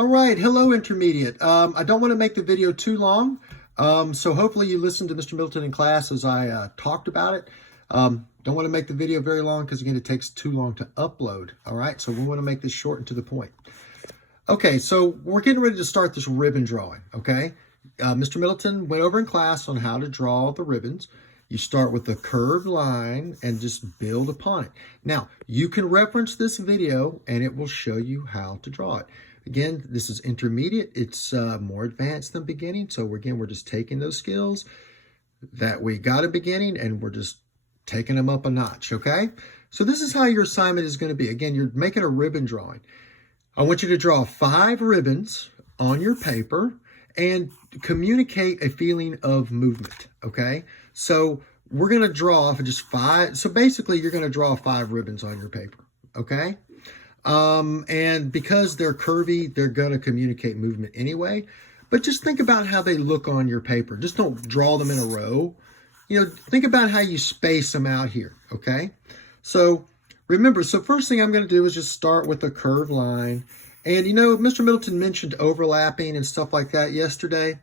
All right, hello intermediate. I don't want to make the video too long, so hopefully you listened to Mr. Middleton in class as I talked about it. Don't want to make the video very long because again it takes too long to upload. All right, so we want to make this short and to the point. Okay, so we're getting ready to start this ribbon drawing. Okay, Mr. Middleton went over in class on how to draw the ribbons. You start with a curved line and just build upon it. Now, you can reference this video and it will show you how to draw it. Again, this is intermediate. It's more advanced than beginning. So we're just taking those skills that we got at beginning and we're just taking them up a notch, okay? So this is how your assignment is going to be. Again, you're making a ribbon drawing. I want you to draw 5 ribbons on your paper and communicate a feeling of movement, okay? So we're going to draw for just 5. So basically, you're going to draw 5 ribbons on your paper, okay? And because they're curvy, they're going to communicate movement anyway. But just think about how they look on your paper. Just don't draw them in a row. You know, think about how you space them out here, okay? So remember, so first thing I'm going to do is just start with a curved line. And you know, Mr. Middleton mentioned overlapping and stuff like that yesterday.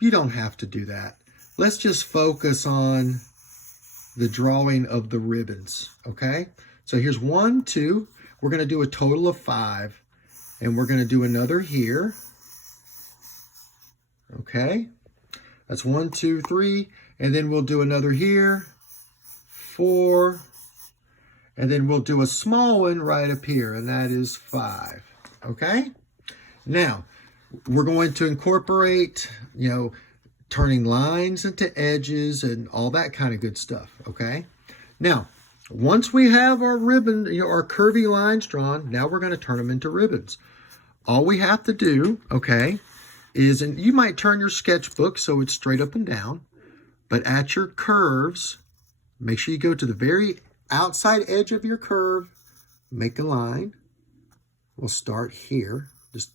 You don't have to do that. Let's just focus on the drawing of the ribbons, okay? So here's 1, 2. We're going to do a total of 5. And we're going to do another here. Okay? That's 1, 2, 3. And then we'll do another here. 4. And then we'll do a small one right up here, and that is 5. Okay? Now, we're going to incorporate, you know, turning lines into edges and all that kind of good stuff. Okay? Now, once we have our ribbon, you know, our curvy lines drawn, now we're going to turn them into ribbons. All we have to do, okay, is, and you might turn your sketchbook so it's straight up and down, but at your curves, make sure you go to the very outside edge of your curve, make a line. We'll start here, just,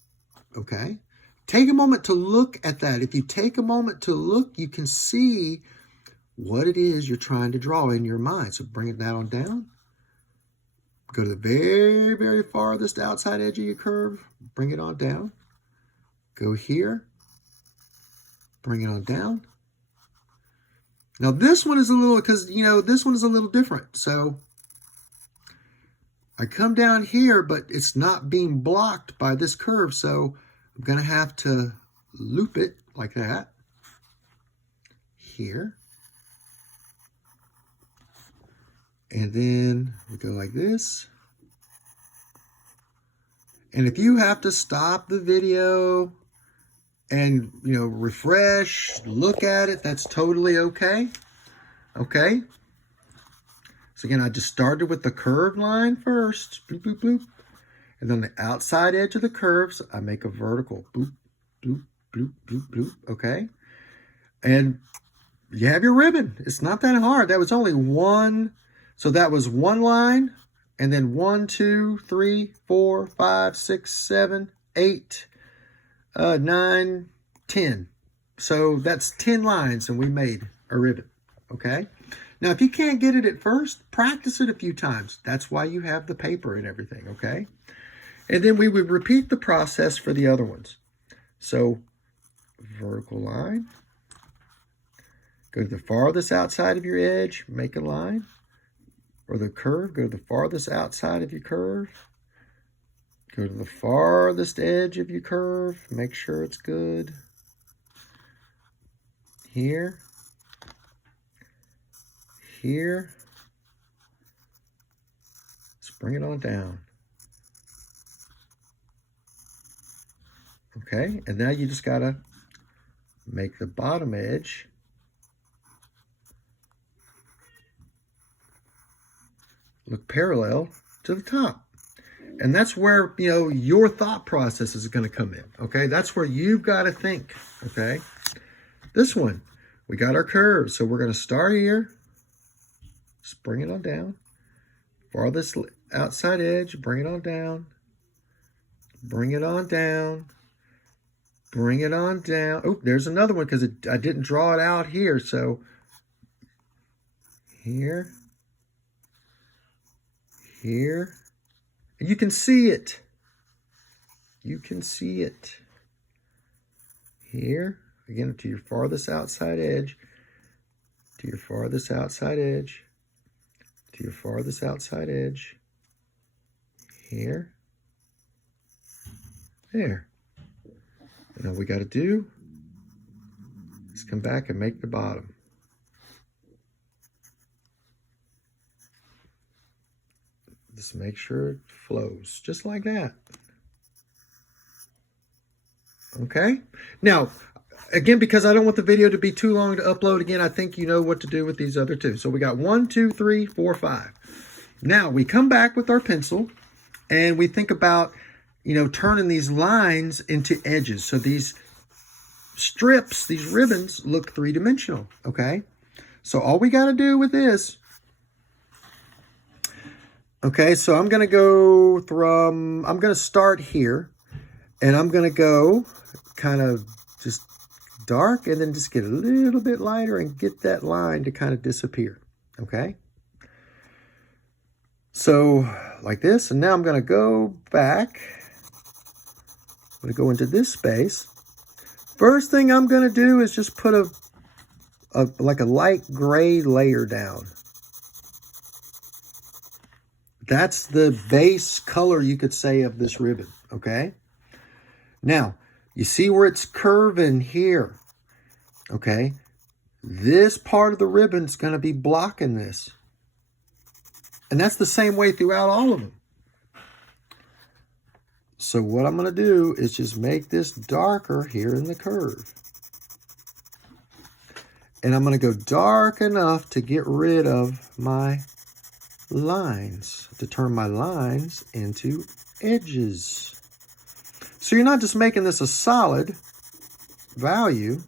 okay. Take a moment to look at that. If you take a moment to look, you can see what it is you're trying to draw in your mind. So bring it down on down. Go to the very, very farthest outside edge of your curve. Bring it on down. Go here. Bring it on down. Now this one is a little, because, you know, this one is a little different. So I come down here, but it's not being blocked by this curve. So I'm going to have to loop it like that. Here. And then we go like this. And if you have to stop the video and, you know, refresh, look at it, that's totally okay. Okay. So again, I just started with the curved line first. Bloop, bloop, bloop. And then the outside edge of the curves, I make a vertical. Bloop, bloop, bloop, bloop, bloop. Okay. And you have your ribbon. It's not that hard. That was only one. So that was one line. And then 1, 2, 3, 4, 5, 6, 7, 8, 9, 10. So that's 10 lines and we made a ribbon. Okay. Now, if you can't get it at first, practice it a few times. That's why you have the paper and everything. Okay. And then we would repeat the process for the other ones. So vertical line. Go to the farthest outside of your edge, make a line. Or the curve, go to the farthest outside of your curve. Go to the farthest edge of your curve. Make sure it's good. Here. Here. Let's bring it on down. Okay, and now you just gotta make the bottom edge look parallel to the top. And that's where, you know, your thought process is going to come in, okay? That's where you've got to think, okay? This one, we got our curve. So we're going to start here. Just bring it on down. Farthest outside edge, bring it on down. Bring it on down. Bring it on down. Oh, there's another one because I didn't draw it out here. So here. Here. And you can see it. you can see it. Here, again, to your farthest outside edge, to your farthest outside edge, to your farthest outside edge, here, there. And all we got to do is come back and make the bottom. Just make sure it flows, just like that. Okay? Now, again, because I don't want the video to be too long to upload, again, I think you know what to do with these other two. So we got 1, 2, 3, 4, 5. Now, we come back with our pencil, and we think about, you know, turning these lines into edges. So these strips, these ribbons, look three-dimensional, okay? So all we got to do with this, okay, so I'm going to go from, I'm going to start here, and I'm going to go kind of just dark and then just get a little bit lighter and get that line to kind of disappear, okay? So like this, and now I'm going to go back. I'm going to go into this space. First thing I'm going to do is just put like a light gray layer down. That's the base color, you could say, of this ribbon, okay? Now, you see where it's curving here, okay? This part of the ribbon is going to be blocking this. And that's the same way throughout all of them. So what I'm going to do is just make this darker here in the curve. And I'm going to go dark enough to get rid of my lines, to turn my lines into edges. So you're not just making this a solid value.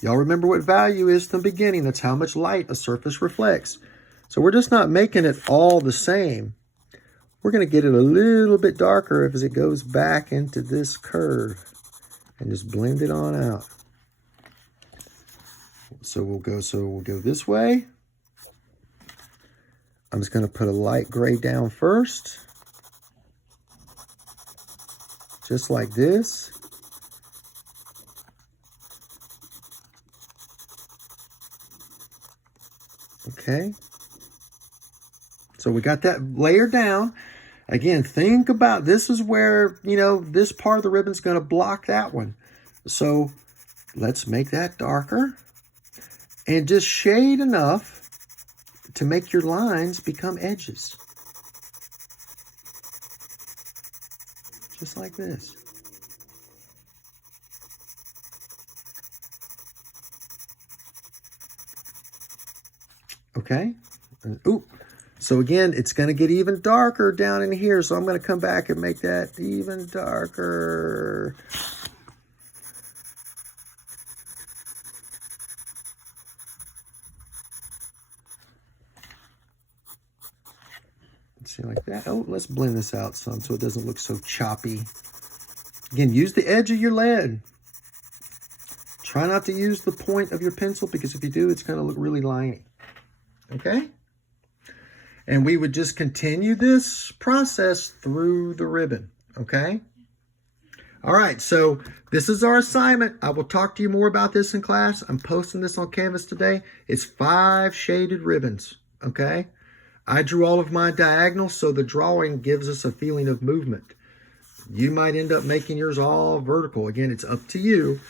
Y'all remember what value is from the beginning. That's how much light a surface reflects. So we're just not making it all the same. We're going to get it a little bit darker as it goes back into this curve and just blend it on out. So we'll go this way. I'm just going to put a light gray down first. Just like this. Okay. So we got that layer down. Again, think about, this is where, you know, this part of the ribbon's going to block that one. So let's make that darker. And just shade enough to make your lines become edges. Just like this. Okay. And, ooh. So again, it's going to get even darker down in here. So I'm going to come back and make that even darker. See, like that. Oh, let's blend this out some so it doesn't look so choppy. Again, use the edge of your lead. Try not to use the point of your pencil, because if you do, it's going to look really liney. Okay? And we would just continue this process through the ribbon. Okay? All right, so this is our assignment. I will talk to you more about this in class. I'm posting this on Canvas today. It's 5 shaded ribbons. Okay? I drew all of my diagonals, so the drawing gives us a feeling of movement. You might end up making yours all vertical. Again, it's up to you.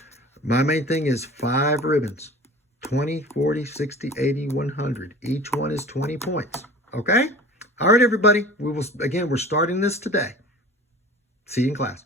My main thing is 5 ribbons. 20, 40, 60, 80, 100. Each one is 20 points. Okay? All right, everybody. We're starting this today. See you in class.